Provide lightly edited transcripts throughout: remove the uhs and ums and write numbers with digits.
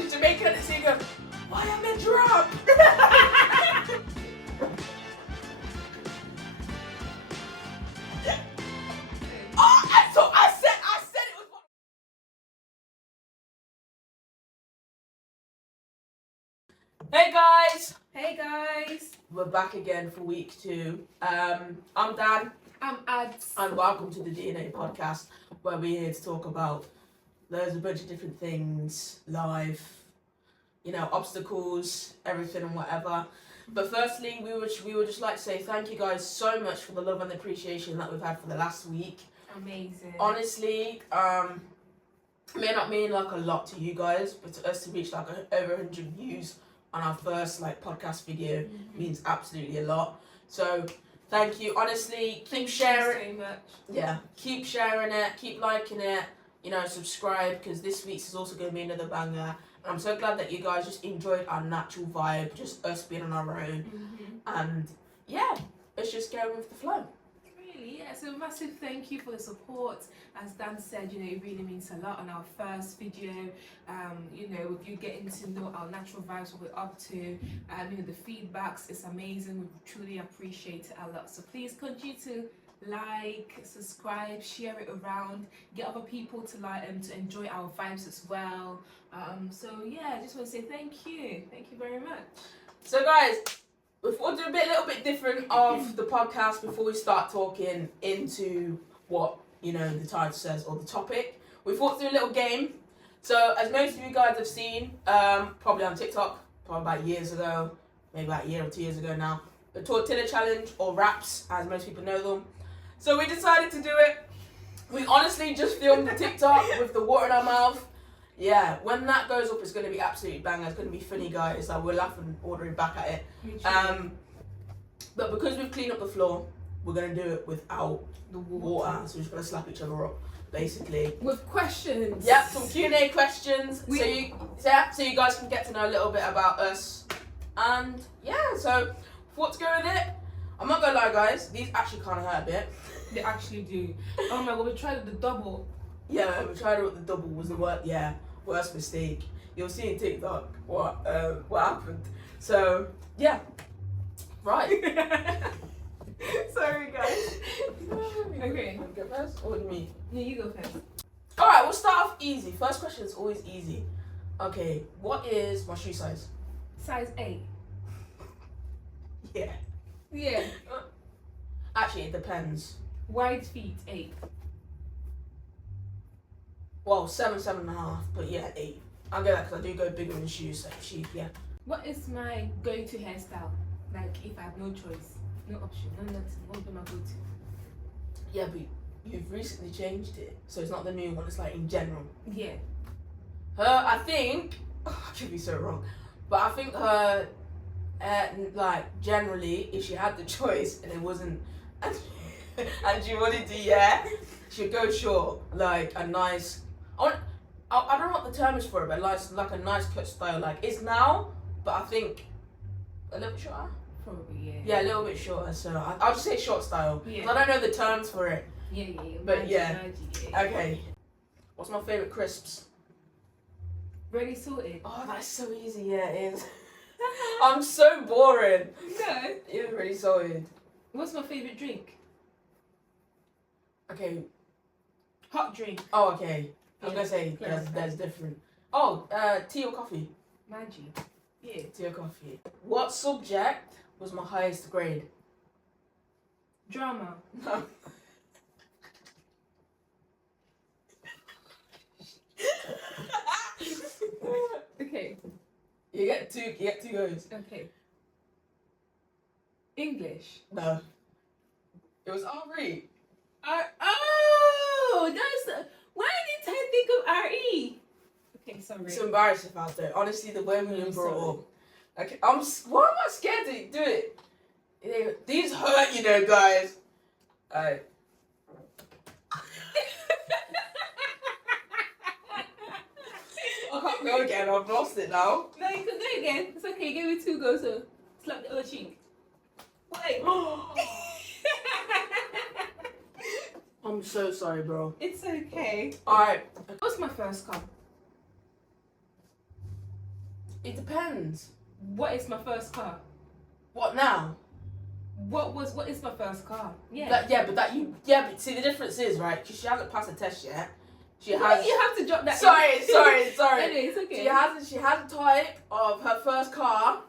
his Jamaican and he goes, why am I drunk? So I said it was one. Hey guys! Hey guys! We're back again for week 2. I'm Dan. I'm Ads. And welcome to the DNA podcast, where we're here to talk about there's a bunch of different things, life, obstacles, everything and whatever. But firstly, we would just like to say thank you guys so much for the love and the appreciation that we've had for the last week. Amazing. Honestly, it may not mean like a lot to you guys, but to us to reach like over 100 views on our first podcast video means absolutely a lot. So thank you. Honestly, keep sharing. So much. Yeah, keep sharing it, keep liking it. Subscribe, because this week's is also going to be another banger. And I'm so glad that you guys just enjoyed our natural vibe, just us being on our own. And yeah, let's just go with the flow. Really, yeah. So massive thank you for the support. As Dan said, it really means a lot on our first video. With you getting to know our natural vibes, what we're up to. The feedbacks is amazing. We truly appreciate it a lot. So please continue to like, subscribe, share it around, get other people to to enjoy our vibes as well. So yeah, I just want to say thank you very much. So guys, we'll do a little bit different of the podcast before we start talking into what the title says or the topic. We thought to do a little game. So as most of you guys have seen, probably on TikTok, probably about years ago, maybe about a year or 2 years ago now, the Tortilla Challenge, or Raps as most people know them. So we decided to do it. We honestly just filmed the TikTok with the water in our mouth. Yeah, when that goes up, it's going to be absolutely banger. It's going to be funny, guys. We're laughing, ordering back at it. But because we've cleaned up the floor, we're going to do it without the water. So we're just going to slap each other up, basically. With questions. Yep, some Q&A questions. So you guys can get to know a little bit about us. And yeah, so what to go with it? I'm not going to lie, guys. These actually kind of hurt a bit. They actually do. Oh my god, we tried the double. Yeah, we tried it with the double. Was the worst mistake. You'll see in TikTok what happened. So yeah, right. Sorry, guys. Okay. Go first, or me? Yeah, you go first. All right, we'll start off easy. First question is always easy. Okay, what is my shoe size? Size 8. Yeah. Yeah. Actually, it depends. Wide feet 8. Well, 7.5, but yeah, 8. I'll get that because I do go bigger in shoes, so yeah. What is my go-to hairstyle? Like, if I have no choice, no option, no nothing, what would be my go-to? Yeah, but you've recently changed it, so it's not the new one, it's like in general. Yeah. I think, I could be so wrong, but I think her, generally, if she had the choice and it wasn't, and she wanted to, she'd go short, like a nice, I don't know what the term is for it, but like a nice cut style, like it's now, but I think a little bit shorter. Probably, yeah. Yeah, a little bit shorter, so I'll just say short style. Yeah. I don't know the terms for it. Yeah. But Magic, yeah. magic, Okay. What's my favourite crisps? Ready sorted. Oh, that's so easy, yeah, it is. I'm so boring. No. It's really solid. What's my favourite drink? Okay. Hot drink. Oh, okay. I was Yeah, gonna say there's different. Oh, tea or coffee? Magic. Yeah. Tea or coffee. What subject was my highest grade? Drama. No. Okay. You get two goes. Okay. English. No. It was RE. Oh, that's. Why did I think of RE? Okay, sorry. It's embarrassing out there. Honestly, the way we've been brought sorry. up. Okay, why am I scared to do it? These hurt, guys. Alright. I can't go again. I've lost it now. No, you can go again. It's okay. Give me 2 goes. So slap the other cheek. Wait. I'm so sorry, bro. It's okay. Alright. What's my first cup? It depends. What is my first car? What now? What is my first car? Yeah. But see the difference is, right? Because she hasn't passed the test yet. You have to drop that. Sorry. Anyway, it's okay. She has a type of her first car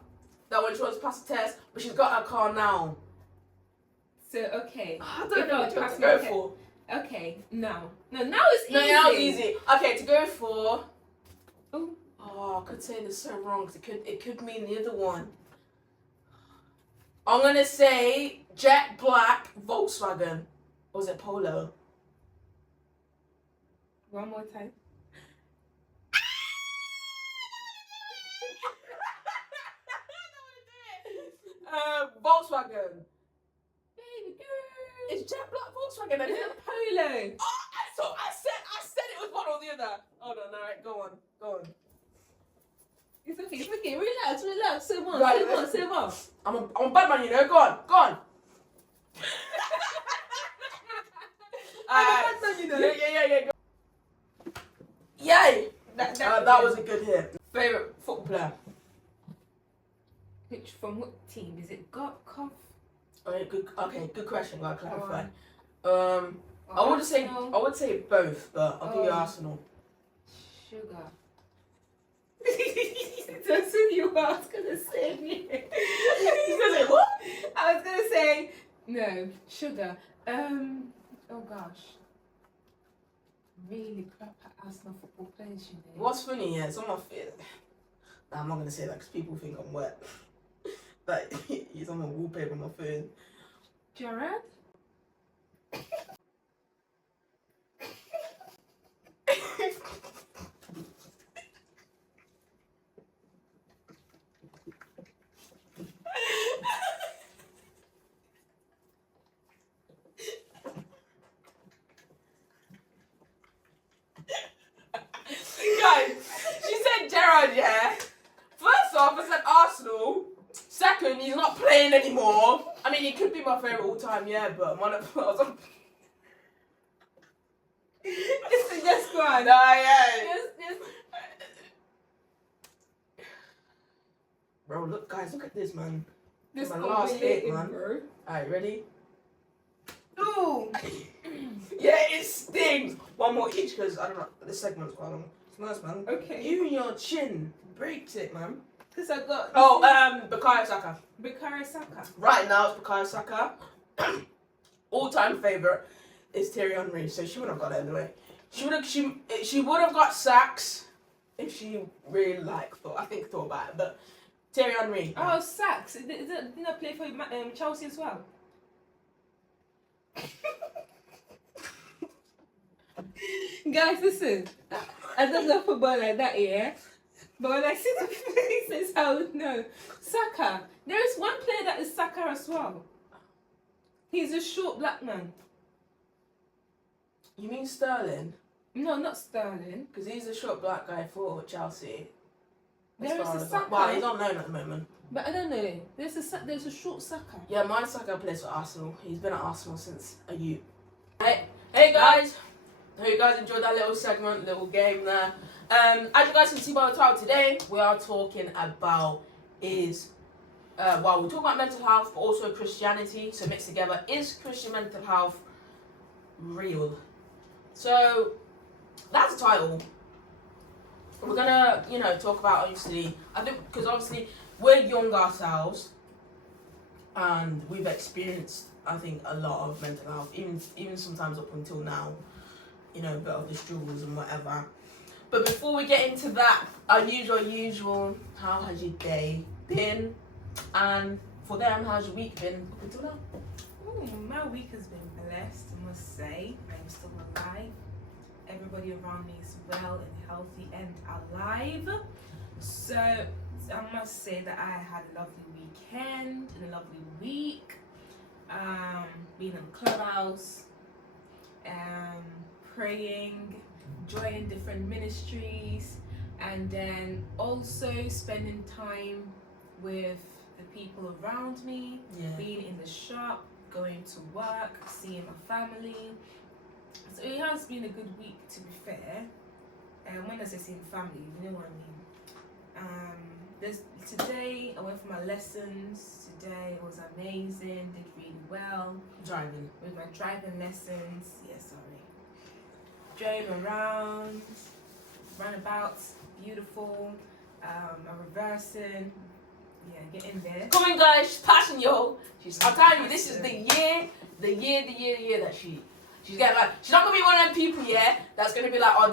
that when she wants to pass the test, but she's got her car now. So okay. I don't know what to go for. Okay, now it's easy. No, now it's easy. Okay, to go for. Oh, I could say this so wrong because it could mean the other one. I'm gonna say jet black Volkswagen. Or was it Polo? one more time. Volkswagen. Baby girl. It's jet black Volkswagen. Is it Polo? Oh, I said it was one or the other. Hold on, alright, go on. It's okay. Relax. Say more. Right, Say more. I'm a bad man, you know. Go on. I'm a bad man, you know. Yeah. Go. Yay! That was a good hit. Favorite football player? From what team? Is it Gotkov? Okay, good question. Gotta clarify. I Arsenal? would say both, but I'll give you Arsenal. Sugar. That's what you were gonna say. You gonna say what? I was gonna say no, Sugar. Oh gosh. Really proper Arsenal football players, you know. What's funny, yeah, some of it. I'm not gonna say that because people think I'm wet. But he's on my wallpaper on my phone. Gerard? Guys, she said Gerard, yeah? First off, I said Arsenal. Second, he's not playing anymore. I mean, he could be my favourite all time, yeah, but one of us. Just go on. Nah, yeah. Just. Bro, look at this, man. This My last hit, man. bro. Alright, ready? Ooh. Yeah, it stings. One more each, because I don't know. This segment's quite long. It's nice, man. Okay. You and your chin breaks it, man. Because I got. Bukayo Saka. Bukayo Saka. Right now, it's Bukayo Saka. All-time favorite is Thierry Henry, so she would have got it anyway. She would have got sacks if she really thought about it, but Thierry Henry. Oh, Sacks. Didn't I play for Chelsea as well? Guys, listen. I don't know football like that, yeah? But when I see the faces, I would know. Saka. There is one player that is Saka as well. He's a short black man. You mean Sterling? No, not Sterling. Because he's a short black guy for Chelsea. There is a Saka. Well, he's on loan at the moment. But I don't know. There's a short Saka. Yeah, my Saka plays for Arsenal. He's been at Arsenal since a youth. Hey guys! I hope you guys enjoyed that little segment, little game there. As you guys can see by the title today, we are talking about we talk about mental health, but also Christianity, so mixed together. Is Christian mental health real? So that's the title. We're gonna, talk about obviously. I think because obviously we're young ourselves, and we've experienced, I think, a lot of mental health, even sometimes up until now. A bit of the struggles and whatever. But before we get into that, usual, how has your day been? And for them, how's your week been up until now? My week has been blessed, I must say. I'm still alive. Everybody around me is well and healthy and alive. So I must say that I had a lovely weekend and a lovely week. Being in the clubhouse, praying, joining different ministries, and then also spending time with the people around me, being in the shop, going to work, seeing my family. So it has been a good week, to be fair. And when I say seeing family, you know what I mean. Today I went for my lessons. Today was amazing. Did really well Driving. with my driving lessons. Yeah, sorry. Drove around, runabouts, beautiful. I'm reversing. Yeah, get in there. Come on, guys, she's passing, yo. I'm telling you, this is the year that she's getting like. She's not gonna be one of them people, yeah, that's gonna be like, oh,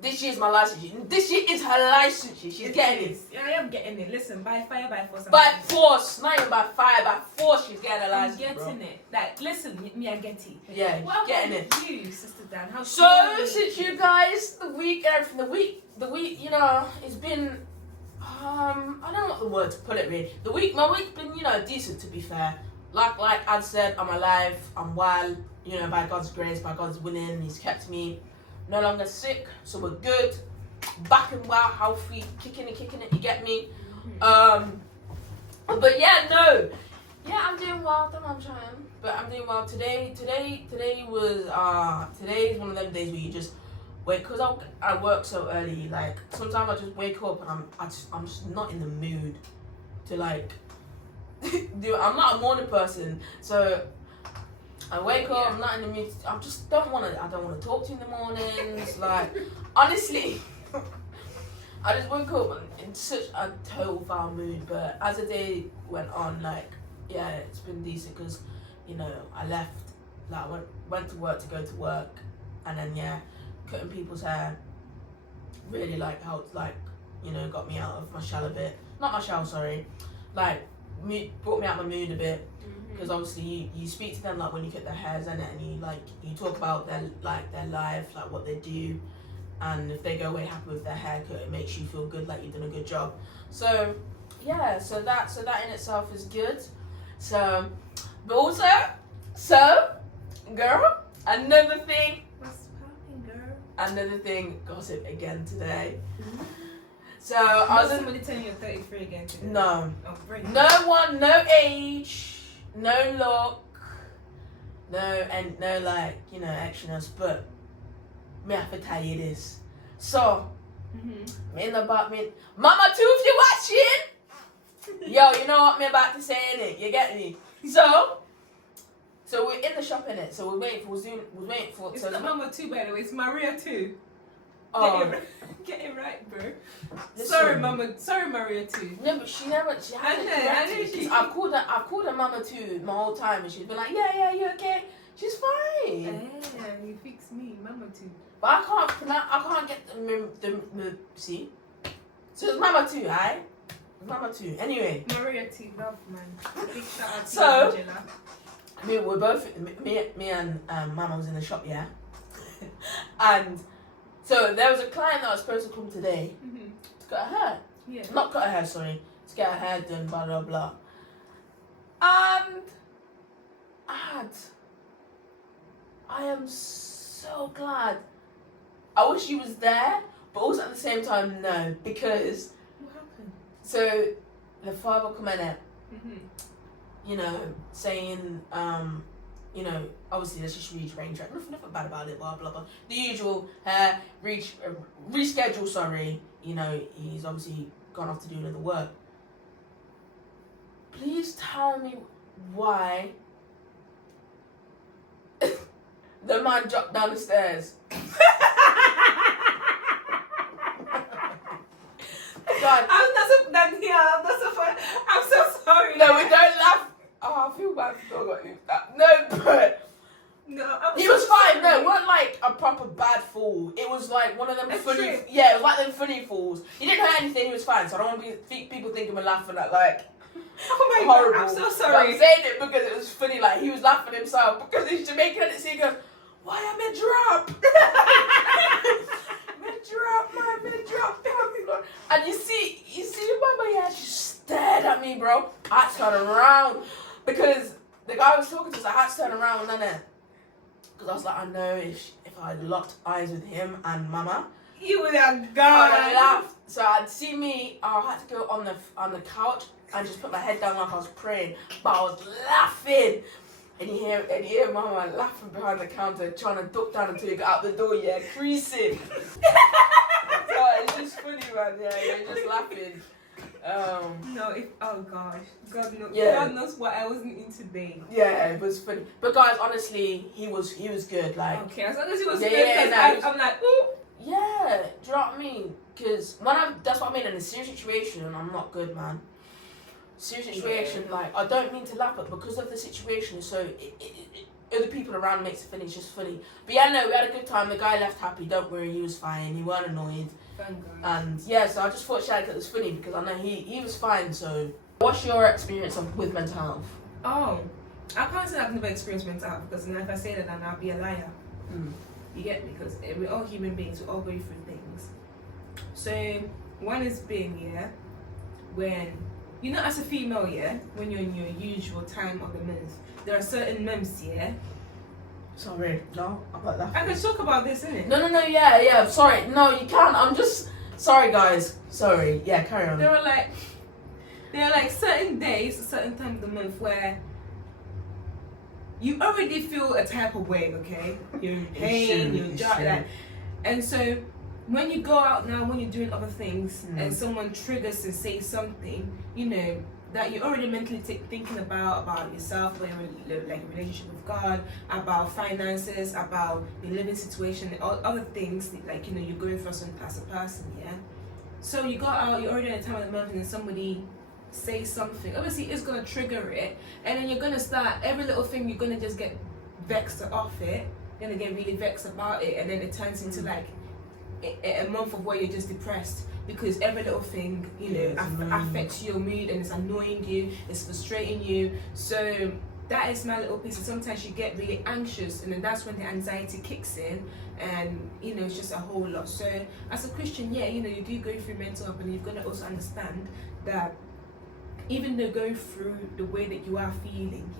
this year's my license year. This year is her license year. She's getting it. Yeah, I am getting it. Listen, by fire, by force. By force, not even by fire, by force, she's getting her license. I'm getting it. Like, listen, me, I get it. Yeah, What getting about it. you, Sister Dan? How So since you guys, the week, you know, it's been. I don't know what the word to put it really. My week's been, you know, decent to be fair. Like I said, I'm alive, I'm well, you know, by God's grace, by God's willing, He's kept me no longer sick, so we're good. Back and well, healthy, kicking it, you get me? But yeah, no. Yeah, I'm doing well, don't know I'm trying. But I'm doing well. Today is one of them days where you just wait, because I work so early, like sometimes I just wake up and I'm just not in the mood to like do. I'm not a morning person, so I wake up. I'm not in the mood. I don't want to talk to you in the mornings. Like honestly, I just woke up in such a total foul mood. But as the day went on, like yeah, it's been decent because you know I left. Like went to work to go to work, and then yeah. Cutting people's hair really like helped, like you know, got me out of my shell a bit. Not my shell, sorry. Like brought me out of my mood a bit because obviously you speak to them like when you cut their hairs and you talk about their life, like what they do, and if they go away happy with their haircut, it makes you feel good, like you've done a good job. So yeah, so that in itself is good. So, but also, girl, another thing. Gossip again today. So I was somebody telling you you're 33 again today. No. Oh, no one, no age, no look, no like, you know, actioners, but me have to tell you this. So me in the apartment, Mama too, if you're watching, yo, you know what me about to say in it, you get me? So we're in the shop in it. So we're waiting for It's not Mama 2, by the way. It's Maria 2. Oh, get it right, bro. listen. Sorry, Maria 2. No, but she hasn't I know corrected she- me. I've called her Mama 2 my whole time, and she's been like, yeah, you okay? She's fine. Yeah, you fix me, Mama 2. But I can't get the see. So it's Mama 2, alright? Mama 2. Anyway. Maria 2, love, man. Big shout out to So- you, Angela. We're both me and Mama was in the shop, yeah. And so there was a client that was supposed to come today to cut her hair. Yeah. Not cut her hair, sorry. To get her hair done, blah blah blah. And I am so glad. I wish she was there, but also at the same time no, because What happened? so the father come in it. You know, saying, you know, obviously let's just rearrange it. Nothing bad about it, blah, blah, blah. The usual, reschedule, sorry. You know, he's obviously gone off to do another work. Please tell me why the man dropped down the stairs. God. I'm so sorry. No, we don't laugh. Oh, I feel bad for God. No, but No, he was fine. No, it wasn't like a proper bad fall. It was like one of them funny. trip. Yeah, it was like them funny falls. He didn't hurt anything. He was fine. So I don't want people thinking we're laughing at like Oh my horrible. God, I'm so But sorry. I'm saying it because it was funny. Like he was laughing himself because he's Jamaican and he goes, "Why am I drop? Me drop. And you see the mama, yeah, she stared at me, bro. I had to turn around because the guy was talking to us. I had to turn around, innit? Because I was like, I know if I locked eyes with him and mama, You would have I would gone. have laughed. So I'd see me. I had to go on the couch and just put my head down like I was praying, but I was laughing. And you hear mama laughing behind the counter, trying to duck down until you got out the door, creasing. So it's just funny, man. Yeah, you're just laughing. No, oh gosh, Yeah. God knows what I wasn't in today. Yeah, it was funny. But guys, honestly, he was good. Like, Okay, as long as he was Yeah, good, yeah, 'cause no, I'm like, ooh. yeah, do you know what I mean? Because that's what I mean. In a serious situation, I'm not good, man. Serious situation, like, I don't mean to laugh, but because of the situation, so other people around makes it funny. It's just funny. But yeah, no, we had a good time. The guy left happy. Don't worry, he was fine. He weren't annoyed. Thank God. And yeah, so I just thought Shad it was funny because I know he was fine. So, what's your experience with mental health? Oh, I can't say I've never experienced mental health because if I say that, then I'll be a liar. You get me? Because we're all human beings. We all go through things. So one has been when as a female when you're in your usual time of the month, there are certain months Sorry, no, I'm like that. I can talk about this, innit? No, yeah. Sorry, no, you can't. I'm just sorry, guys. Sorry. Yeah, carry on. There are like certain days, a certain time of the month where you already feel a type of way, okay? You're in pain, you're like, and so when you go out now, when you're doing other things, and someone triggers and says something, that you're already mentally thinking about yourself, about your relationship with God, about finances, about your living situation, and all other things like you're going through as a person, So you go out, you're already at a time of the month, and then somebody say something. Obviously, it's gonna trigger it, and then you're gonna start every little thing. You're gonna just get vexed off it. You're gonna get really vexed about it, and then it turns into like a month of where you're just depressed because every little thing affects your mood and it's annoying you, it's frustrating you. So that is my little piece. And sometimes you get really anxious, and then that's when the anxiety kicks in, and it's just a whole lot. So as a Christian, you do go through mental health, and you've got to also understand that even though going through the way that you are feeling,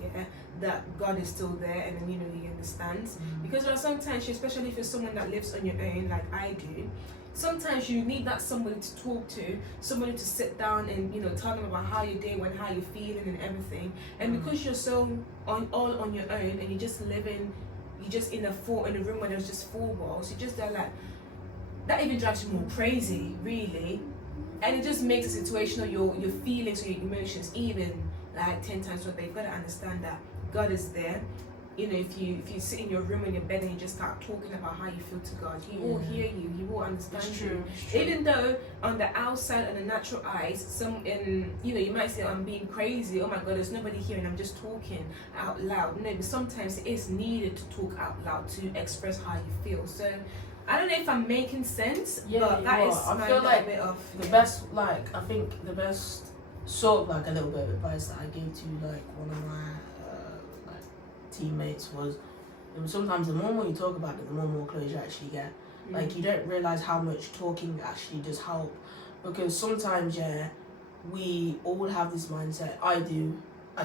that God is still there, and then He understands. Because there are sometimes, especially if you're someone that lives on your own, like I do, sometimes you need that somebody to talk to, somebody to sit down and tell them about how you're doing and how you're feeling and everything. And because you're so all on your own, and you're just living, you're just in a room where there's just four walls, you just like that even drives you more crazy, really. And it just makes the situation or your feelings or your emotions even like 10 times what they've got to understand that God is there. If you sit in your room in your bed and you just start talking about how you feel to God, He will hear you, He will understand you. Even though on the outside, on the natural eyes, you might say, I'm being crazy, oh my God, there's nobody here and I'm just talking out loud. No, but sometimes it is needed to talk out loud to express how you feel. So I don't know if I'm making sense, but that is I feel like bit of the best, I think the best sort of a little bit of advice that I gave to one of my teammates was sometimes the more you talk about it, the more clothes you actually get. You don't realize how much talking actually does help, because sometimes we all have this mindset. I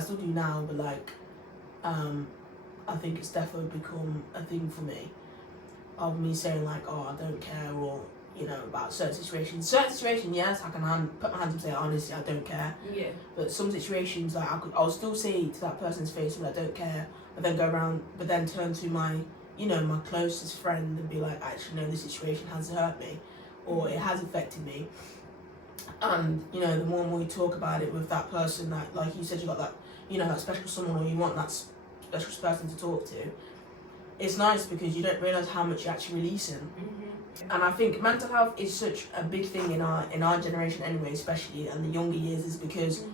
still do now, but I think it's definitely become a thing for me, of me saying oh, I don't care, or about certain situations, yes, I can put my hands up and say honestly I don't care, but some situations I'll still say to that person's face I don't care, but then go around, but then turn to my my closest friend and be like, actually no, this situation has hurt me, or it has affected me. And the more and more you talk about it with that person, that like you said, you got that that special someone, or you want that special person to talk to, it's nice because you don't realise how much you're actually releasing. And I think mental health is such a big thing in our generation anyway, especially in the younger years, is because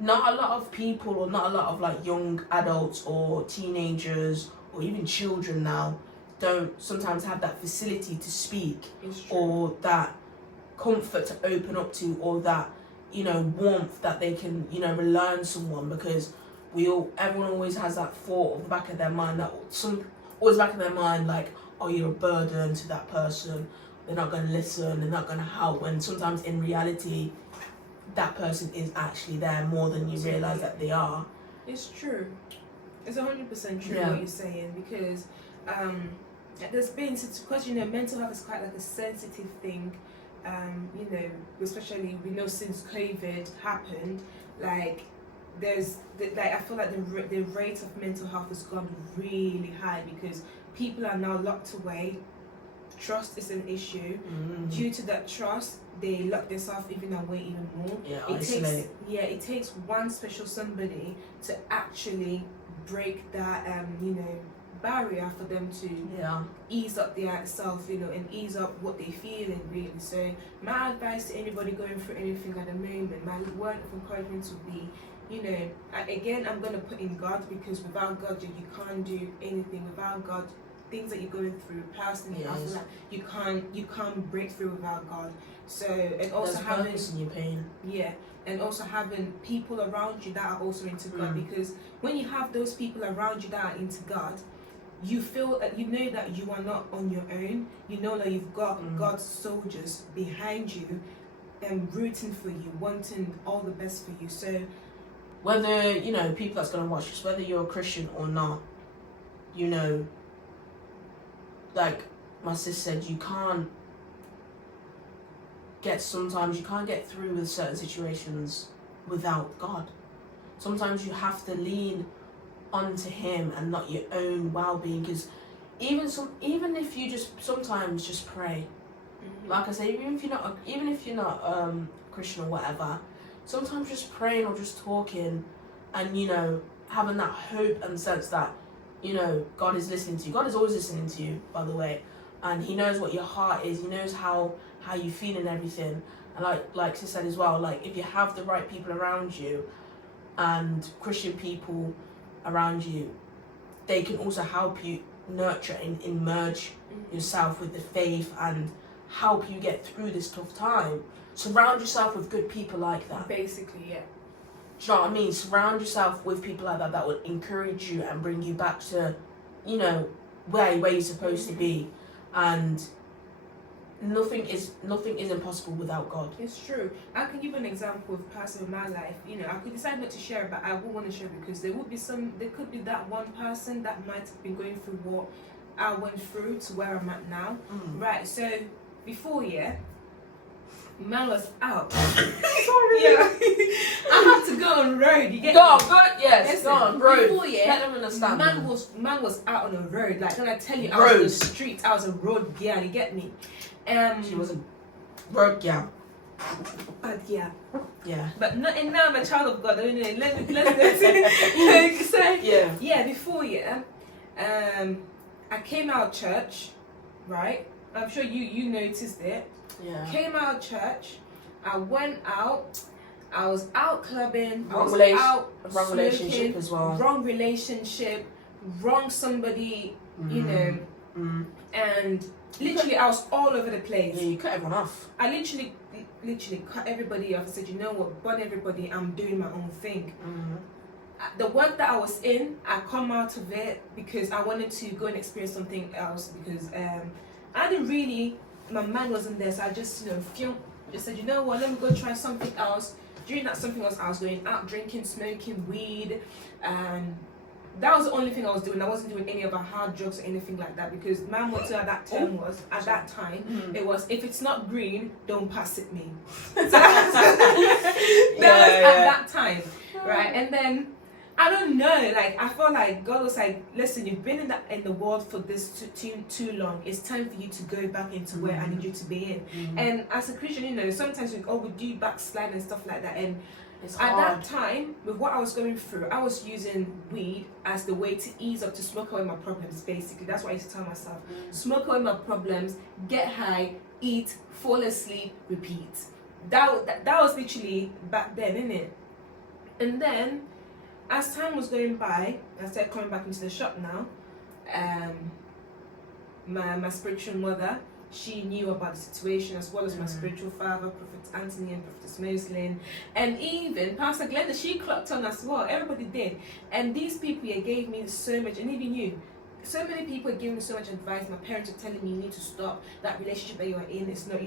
not a lot of people, or not a lot of young adults or teenagers or even children now don't sometimes have that facility to speak, or that comfort to open up to, or that warmth that they can rely on someone, because everyone always has that thought of the back of their mind, always back of their mind, oh, you're a burden to that person, they're not going to listen, they're not going to help, when sometimes in reality that person is actually there more than you realise that they are. It's true. It's 100% true what you're saying, because there's been, because mental health is quite a sensitive thing, especially we know since COVID happened, there's I feel like the rate of mental health has gone really high, because people are now locked away, trust is an issue. Due to that trust, they lock themselves even away even more. It takes one special somebody to actually break that barrier for them to ease up their self, and ease up what they feel and really. So my advice to anybody going through anything at the moment, my word of encouragement would be, again, I'm going to put in God, because without God, you can't do anything. Without God, things that you're going through personally, I feel like you can't break through without God. So, and also there's having purpose in your pain. Yeah, and also having people around you that are also into God, because when you have those people around you that are into God, you feel that you know that you are not on your own. You know that you've got God's soldiers behind you and rooting for you, wanting all the best for you. So whether, people that's going to watch this, whether you're a Christian or not, like my sis said, you can't get through with certain situations without God. Sometimes you have to lean onto Him and not your own well-being, because even if you sometimes just pray, like I say, even if you're not Christian or whatever, sometimes just praying or just talking and having that hope and sense that God is listening to you. God is always listening to you, by the way, and He knows what your heart is. He knows how you feel and everything. And like Sis said as well, like if you have the right people around you and Christian people around you, they can also help you nurture and merge yourself with the faith and help you get through this tough time. Surround yourself with good people like that. Basically, yeah. Do you know what I mean? Surround yourself with people like that would encourage you and bring you back to, where you're supposed to be. And nothing is impossible without God. It's true. I can give an example of a person in my life. I could decide not to share, but I will want to share, because there could be that one person that might have been going through what I went through to where I'm at now. Right. So before, man was out. Sorry. Yeah. I had to go on road. You get go me? Yes, go on road. Before, let them understand. Man was out on the road. Like when I tell you, I was on the street. I was a road girl. You get me? She was a road girl. But yeah. But now I'm a child of God. Let's so before I came out of church, right? I'm sure you noticed it. Yeah. Came out of church. I went out. I was out clubbing. Wrong relationship as well. Wrong relationship. Wrong somebody. And literally I was all over the place. Yeah, you cut everyone off. I literally cut everybody off. I said, you know what, burn everybody, I'm doing my own thing. The work that I was in, I come out of it because I wanted to go and experience something else, because I didn't really, my mind wasn't there, so I just just said, you know what, let me go try something else. During that something else, I was going out drinking, smoking weed, and that was the only thing I was doing. I wasn't doing any other hard drugs or anything like that, because my motto at that time it was, if it's not green, don't pass it me. So that was at that time, right? And then I don't know, like I felt like God was like, listen, you've been in the world for this too long. It's time for you to go back into where I need you to be in. And as a Christian, sometimes we do backslide and stuff like that. And at that time, with what I was going through, I was using weed as the way to ease up, to smoke away my problems, basically. That's what I used to tell myself. Smoke away my problems, get high, eat, fall asleep, repeat. That was literally back then, innit? And then, as time was going by, I started coming back into the shop now. My spiritual mother, she knew about the situation, as well as my spiritual father, Prophet Anthony and Prophetess Moslin, and even Pastor Glenda, she clocked on as well. Everybody did. And these people here gave me so much, and even you, so many people are giving me so much advice. My parents are telling me, you need to stop that relationship that you are in. It's not,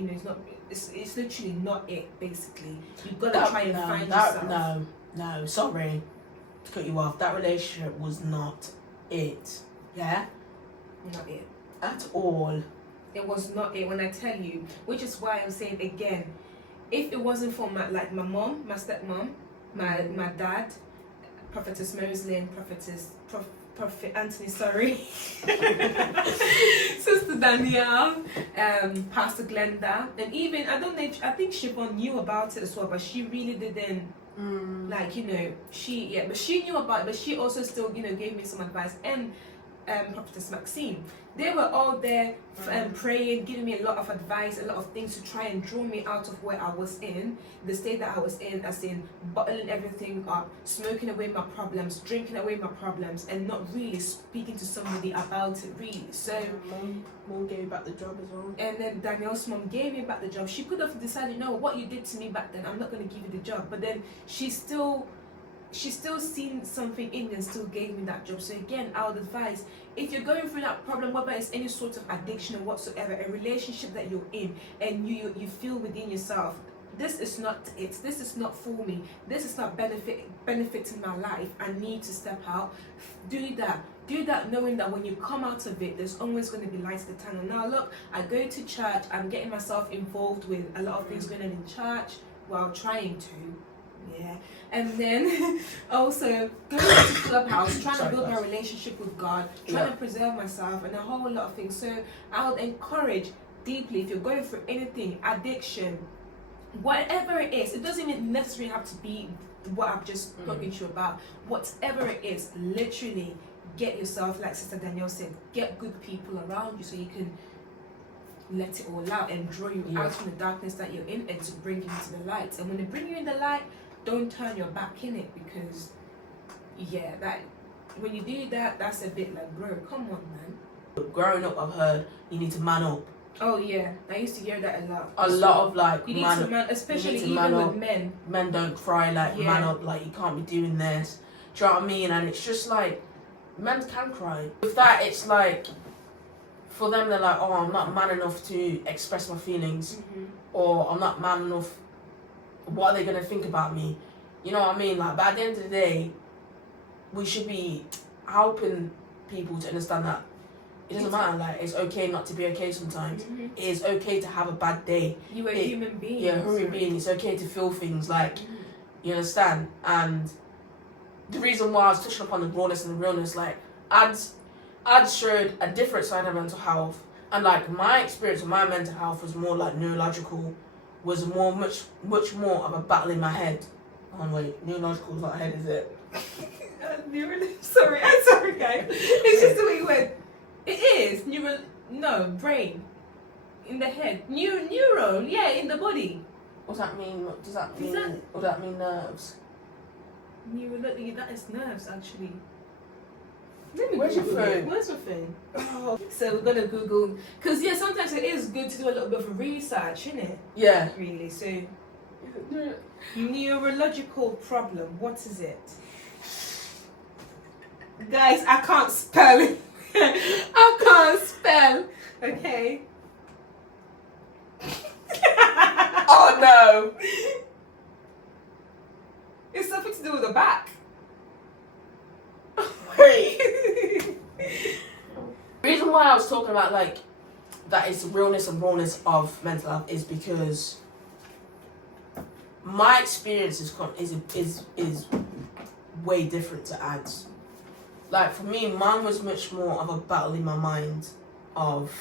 it's literally not it, basically. You've got to try and find yourself. No, sorry to cut you off. That relationship was not it. Yeah? Not it. At all. It was not it, when I tell you, which is why I'm saying again, if it wasn't for my mom, my stepmom, my dad, Prophetess Moslin, Prophet Anthony, sorry, Sister Danielle, Pastor Glenda, and even I don't know. I think Siobhan knew about it as well, but she really didn't. Like, you know, but she knew about it, but she also still, you know, gave me some advice. And Prophetess Maxine, they were all there praying, giving me a lot of advice, a lot of things to try and draw me out of where I was in, the state that I was in, as in bottling everything up, smoking away my problems, drinking away my problems, and not really speaking to somebody about it, really. So Mom gave you back the job as well. and then Danielle's mom gave me back the job. She could have decided, no, what you did to me back then, I'm not going to give you the job. But then she still seen something in me and still gave me that job. So again, I would advise, if you're going through that problem, whether it's any sort of addiction or whatsoever, a relationship that you're in, and you feel within yourself, this is not it, this is not for me, this is not benefiting my life, I need to step out. Do that knowing that when you come out of it, there's always going to be light at the tunnel. Now look, I go to church, I'm getting myself involved with a lot of things going on in church while trying to, and then also going to Clubhouse, trying to build my relationship with God, trying to preserve myself, and a whole lot of things. So I would encourage deeply, if you're going through anything, addiction, whatever it is, it doesn't even necessarily have to be what I've just spoken to you about. Whatever it is, literally get yourself, like Sister Danielle said, get good people around you so you can let it all out and draw you out from the darkness that you're in, and to bring you into the light. And when they bring you in the light, don't turn your back in it, because that when you do that, that's a bit like, bro, come on, man. Growing up, I've heard you need to man up. Oh yeah, I used to hear that a lot. A lot of like, you need to man, especially even with men. Men don't cry, like man up, like you can't be doing this. Do you know what I mean? And it's just like, men can cry. With that, it's like, for them, they're like, oh, I'm not man enough to express my feelings, or I'm not man enough. What are they gonna think about me? You know what I mean? Like, but at the end of the day, we should be helping people to understand that it doesn't matter. Like, it's okay not to be okay sometimes. It is okay to have a bad day. You're a human being. Yeah, human being. It's okay to feel things. Like, you understand? And the reason why I was touching upon the rawness and the realness, like, ads showed a different side of mental health, and like my experience with my mental health was more like neurological, was much more of a battle in my head. Oh wait, neurological is not head, is it? Sorry guys. It's just the way you went. It is brain, in the head, neuron, in the body. What's that mean? What does that mean? Does that mean nerves? That is nerves, actually. Where's your phone? Where's your phone? Oh. So we're gonna Google, because sometimes it is good to do a little bit of research, isn't it? Yeah. Really. So neurological problem. What is it? Guys, I can't spell it. I can't spell. Okay. Oh no. It's something to do with the back. Wait. The reason why I was talking about like that is the realness and rawness of mental health is because my experience is way different to Ad's. Like for me, mine was much more of a battle in my mind of,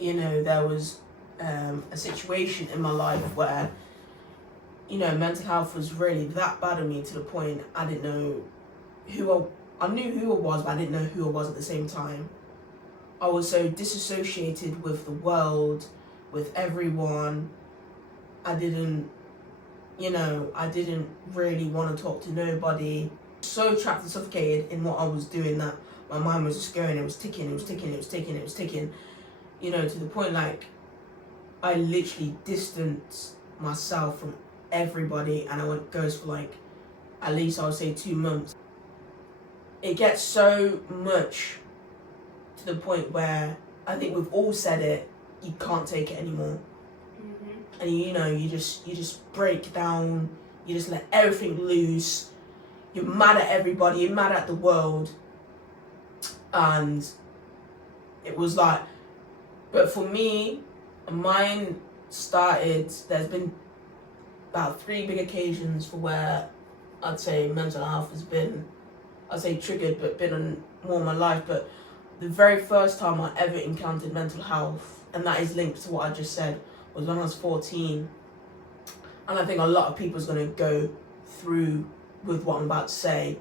there was a situation in my life where, mental health was really that bad on me to the point I didn't know I knew who I was, but I didn't know who I was at the same time. I was so disassociated with the world, with everyone. I didn't really want to talk to nobody. So trapped and suffocated in what I was doing that my mind was just going, it was ticking, to the point like I literally distanced myself from everybody, and I went ghost for like at least I would say 2 months. It gets so much to the point where I think we've all said it, you can't take it anymore. And you just break down, you just let everything loose. You're mad at everybody, you're mad at the world. And it was like, but for me, mine started, there's been about 3 big occasions for where I'd say mental health has been I say triggered, but been on more in my life. But the very first time I ever encountered mental health, and that is linked to what I just said, was when I was 14. And I think a lot of people's going to go through with what I'm about to say.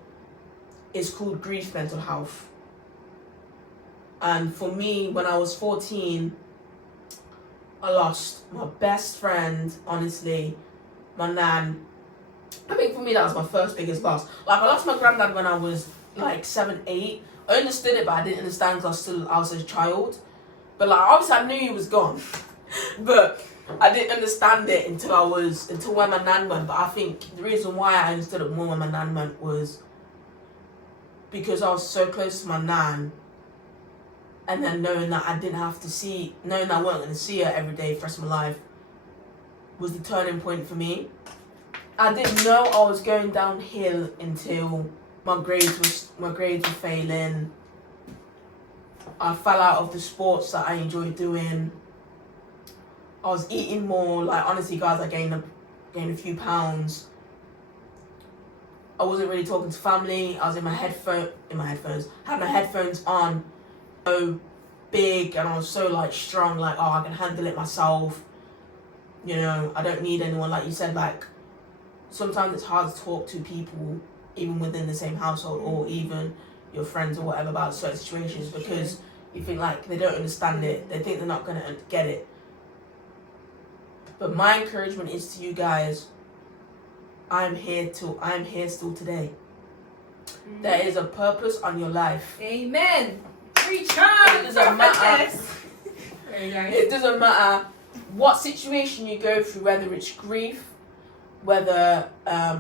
It's called grief mental health. And for me, when I was 14, I lost my best friend, honestly, my nan. I think for me, that was my first biggest loss. Like, I lost my granddad when I was like 7, 8. I understood it, but I didn't understand because I was a child. But like, obviously I knew he was gone. But I didn't understand it until when my nan went. But I think the reason why I understood it more when my nan went was because I was so close to my nan, and then knowing that I wasn't going to see her every day for the rest of my life was the turning point for me. I didn't know I was going downhill until my grades were failing. I fell out of the sports that I enjoyed doing. I was eating more. Like, honestly, guys, I gained a few pounds. I wasn't really talking to family. I was in my headphones, had my headphones on, so big, and I was so like strong, like, oh, I can handle it myself. You know, I don't need anyone. Like you said, like, sometimes it's hard to talk to people, even within the same household, or even your friends or whatever, about certain situations, because you think like they don't understand it. They think they're not going to get it. But my encouragement is to you guys, I'm here still today. There is a purpose on your life. Amen. Preach on. It doesn't matter. It doesn't matter what situation you go through, whether it's grief, whether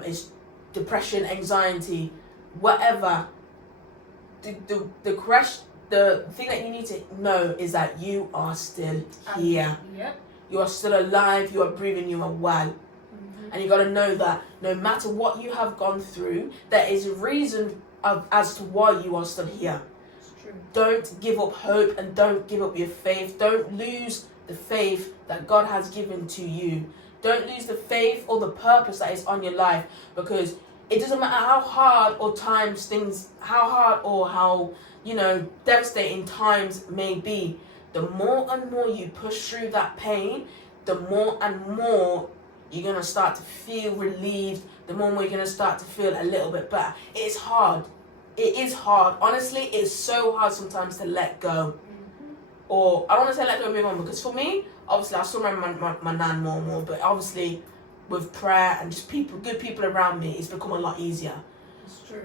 it's depression, anxiety, whatever. The thing that you need to know is that you are still here. Yep. You are still alive. You are breathing. You are well. And you got to know that no matter what you have gone through, there is a reason as to why you are still here. It's true. Don't give up hope, and don't give up your faith. Don't lose the faith that God has given to you. Don't lose the faith or the purpose that is on your life, because it doesn't matter how hard or how devastating times may be. The more and more you push through that pain, the more and more you're going to start to feel relieved, the more you're going to start to feel a little bit better. It's hard. It is hard. Honestly, it's so hard sometimes to let go. Or, I don't want to say let go and move on, because for me, obviously, I still remember my nan more and more, but obviously, with prayer and just good people around me, it's become a lot easier. It's true.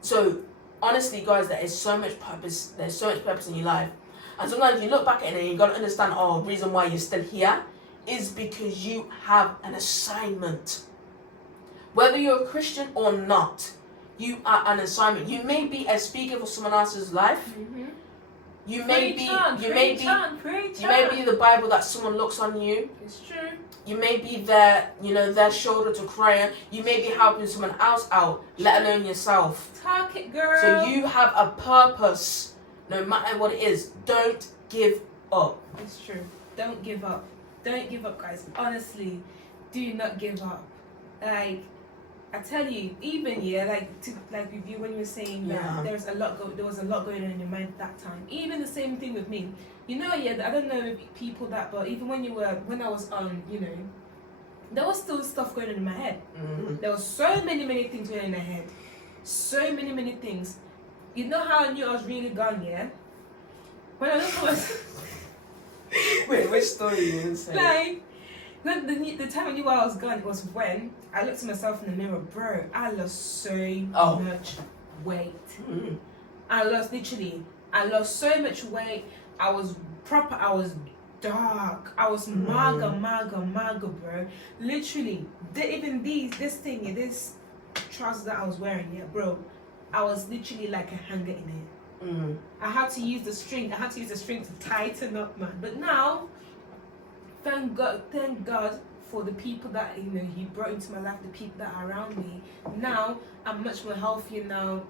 So, honestly, guys, there is so much purpose. There's so much purpose in your life. And sometimes you look back at it and you got to understand, the reason why you're still here is because you have an assignment. Whether you're a Christian or not, you are an assignment. You may be a speaker for someone else's life. You may be the Bible that someone looks on you. It's true. You may be their shoulder to cry on. You may be helping someone else out, let alone yourself. Talk it, girl. So you have a purpose, no matter what it is. Don't give up. It's true. Don't give up. Don't give up, guys. Honestly, do not give up. Like, I tell you, even with you when you were saying that there was a lot going on in your mind at that time. Even the same thing with me. I don't know if people but even when I was on, there was still stuff going on in my head. There was so many things going on in my head. So many things. You know how I knew I was really gone, yeah? When I looked at Wait, which story you didn't say? The time I knew I was gone was when I looked at myself in the mirror. Bro, I lost so much weight. I lost so much weight. I was dark. I was maga, bro. Literally, this trousers that I was wearing, yeah, bro, I was literally like a hanger in it. I had to use the string to tighten up, man. But now, thank God for the people that He brought into my life, the people that are around me. Now I'm much more healthier now.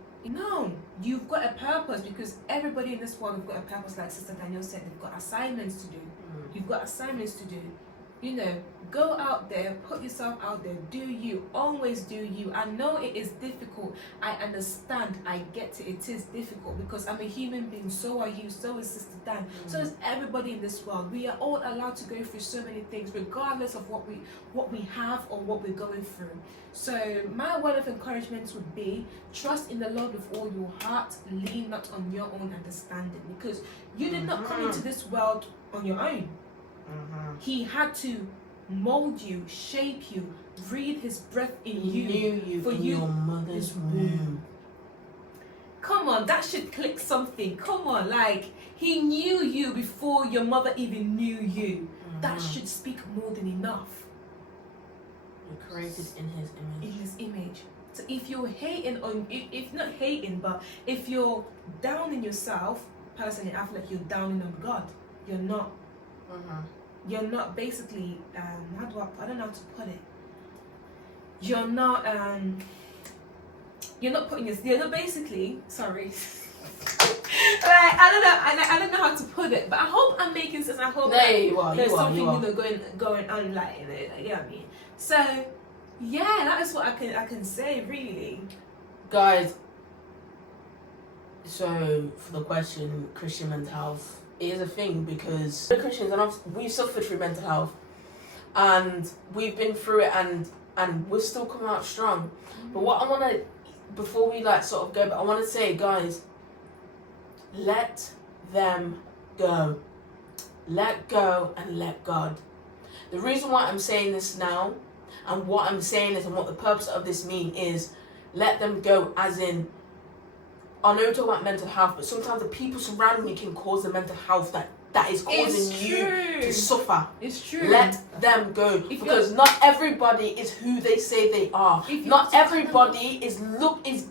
You've got a purpose, because everybody in this world have got a purpose. Like Sister Danielle said, they've got assignments to do. You've got assignments to do. you know, go out there, put yourself out there, do you, always do you. I know it is difficult, I understand, I get it is difficult because I'm a human being, so are you, so is Sister Dan, so is everybody in this world. We are all allowed to go through so many things regardless of what we have or what we're going through. So my word of encouragement would be, trust in the Lord with all your heart, lean not on your own understanding, because you did not come into this world on your own. He had to mold you, shape you, breathe his breath in He knew you for in you your mother's womb. Come on, that should click something. Come on, like, he knew you before your mother even knew you. That should speak more than enough. You're created in his image. In his image. So if you're hating on, if not hating, but if you're down in yourself, personally, I feel like you're downing on God. You're not. You're not basically, I don't know how to put it. You're not basically, sorry. I don't know how to put it, but I hope I'm making sense. I hope there's something going on, like, you know what I mean. So yeah, that is what I can say, really. Guys, so for the question, Christian mental health, it is a thing because we're Christians and we suffered through mental health and we've been through it and we're still coming out strong. But what I want to, before we like sort of go, but I want to say, guys, let them go. Let go and let God. The reason why I'm saying this now and what I'm saying is, and what the purpose of this mean is, let them go as in, I know we talk about mental health, but sometimes the people surrounding you can cause the mental health that is causing you to suffer. It's true. Let them go, because not everybody is who they say they are. Not everybody is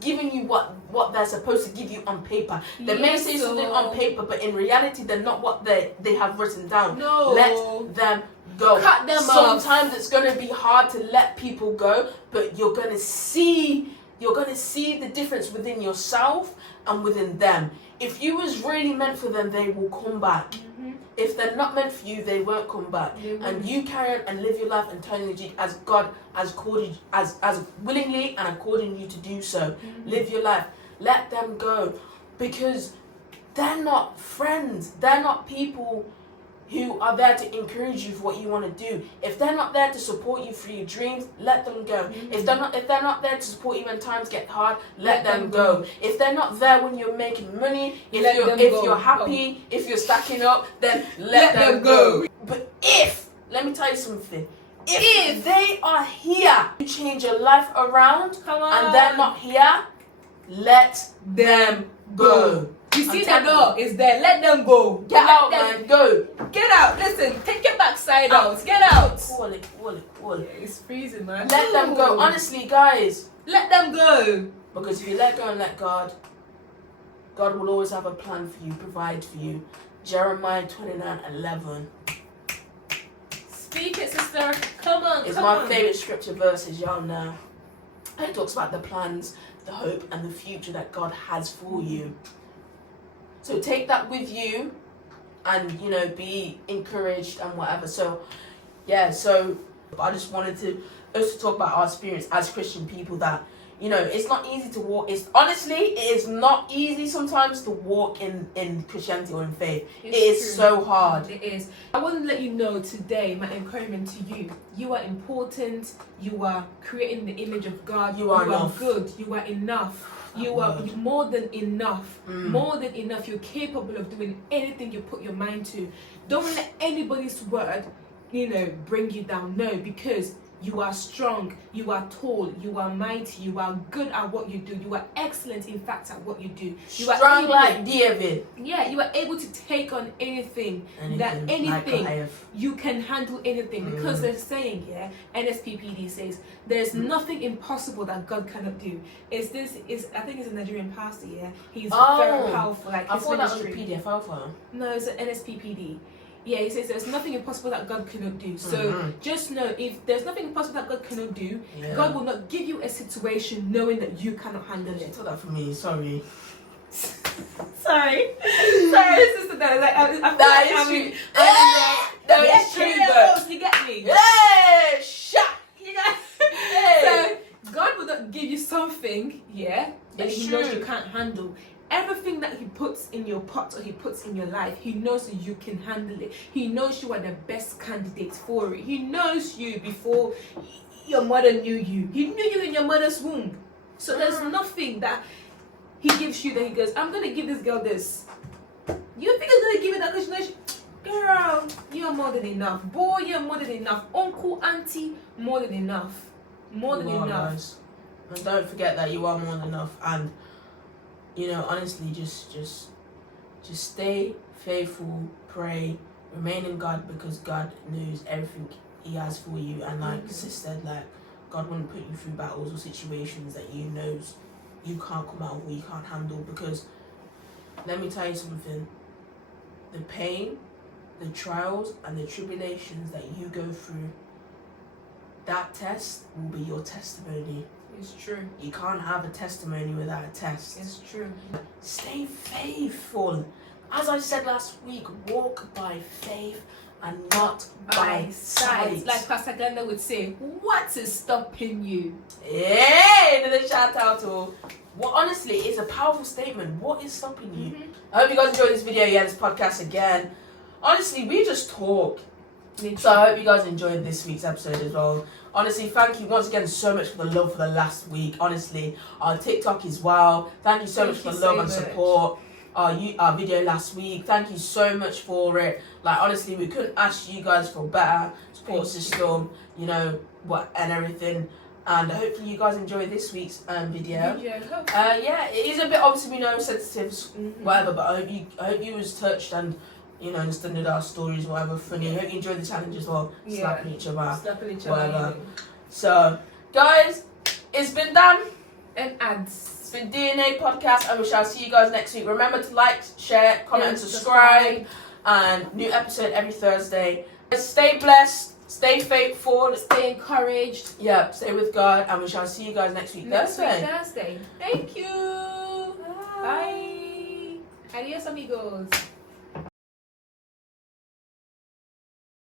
giving you what they're supposed to give you on paper. They may say something on paper, but in reality, they're not what they have written down. No. Let them go. Cut them off. Sometimes it's going to be hard to let people go, but you're going to see the difference within yourself and within them. If you was really meant for them, they will come back. If they're not meant for you, they won't come back. And you carry on and live your life and turn your cheek as God has called you, as willingly and according you to do so. Live your life. Let them go, because they're not friends. They're not people who are there to encourage you for what you want to do. If they're not there to support you through your dreams, let them go. If they're not there to support you when times get hard, let them go. If they're not there when you're making money, if you're happy, if you're stacking up, then let them go. But let me tell you something. If they are here to change your life around and they're not here, let them go. You see the door is there. Let them go. Get out, man. Go. Get out. Listen, take your backside out. Get out. Call it. It's freezing, man. Let them go. Honestly, guys. Let them go. Because if you let go and let God, God will always have a plan for you, provide for you. Jeremiah 29:11. Speak it, sister. Come on. It's my favourite scripture verses, y'all know. It talks about the plans, the hope, and the future that God has for you. So take that with you and, be encouraged and whatever. So, yeah, I just wanted to also talk about our experience as Christian people that, it's not easy to walk. It is not easy sometimes to walk in Christianity or in faith. It is so hard. It is. I want to let you know today, my encouragement to you. You are important. You are creating the image of God. You are good. You are enough. You are more than enough. More than enough. You're capable of doing anything you put your mind to. Don't let anybody's word, bring you down. No, because you are strong, you are tall, you are mighty, you are good at what you do, you are excellent, in fact, at what you do. You are strong like David. Yeah, you are able to take on anything you can handle anything, because they're saying, NSPPD says, there's nothing impossible that God cannot do. I think it's a Nigerian pastor, he's very powerful, like his ministry. I thought that was a PDF Alpha. No, it's an NSPPD. Yeah, he says there's nothing impossible that God cannot do. So just know, if there's nothing impossible that God cannot do, God will not give you a situation knowing that you cannot handle it. Tell that for me, sorry. Sorry, sister. No, Yeah, it's true, but you get me? yeah, shut. You know? Hey. So God will not give you something, yeah, that It's He knows true. you can't handle. Everything that He puts in your pot or He puts in your life, He knows that you can handle it. He knows you are the best candidate for it. He knows you before your mother knew you. He knew you in your mother's womb. So there's nothing that He gives you that He goes, I'm gonna give this girl this. You think He's gonna give it that because you know girl, you're more than enough. Boy, you're more than enough. Uncle, auntie, more than enough. More than enough. Guys. And don't forget that you are more than enough. And you know, honestly, just stay faithful, pray, remain in God, because God knows everything He has for you. And like Sis said, like God wouldn't put you through battles or situations that you knows you can't come out or you can't handle. Because let me tell you something, the pain, the trials and the tribulations that you go through, that test will be your testimony. It's true. You can't have a testimony without a test. It's true. Stay faithful. As I said last week, walk by faith and not by sight. Like Pastor Ganda would say, what is stopping you? Hey, another shout out to. Well, honestly, it's a powerful statement. What is stopping you? I hope you guys enjoyed this video. Yeah, this podcast again. Honestly, we just talk. So I hope you guys enjoyed this week's episode as well. Honestly, thank you once again so much for the love for the last week. Honestly, our TikTok as well. Thank you so much for the love and support. Our video last week. Thank you so much for it. Like honestly, we couldn't ask you guys for a better support system, you know, and everything. And hopefully you guys enjoyed this week's video. Yeah, it is a bit obviously we know sensitive, whatever, but I hope you was touched and you know understood our stories, whatever, funny. I hope you enjoyed the challenge as well. Slapping each other. Whatever. So guys, it's been Dan and ads. It's been DNA Podcast, and we shall see you guys next week. Remember to like, share, comment, and subscribe. And new episode every Thursday. Stay blessed. Stay faithful. Stay encouraged. Yeah, stay with God, and we shall see you guys next week Thursday. Thank you. Bye. Adios, amigos.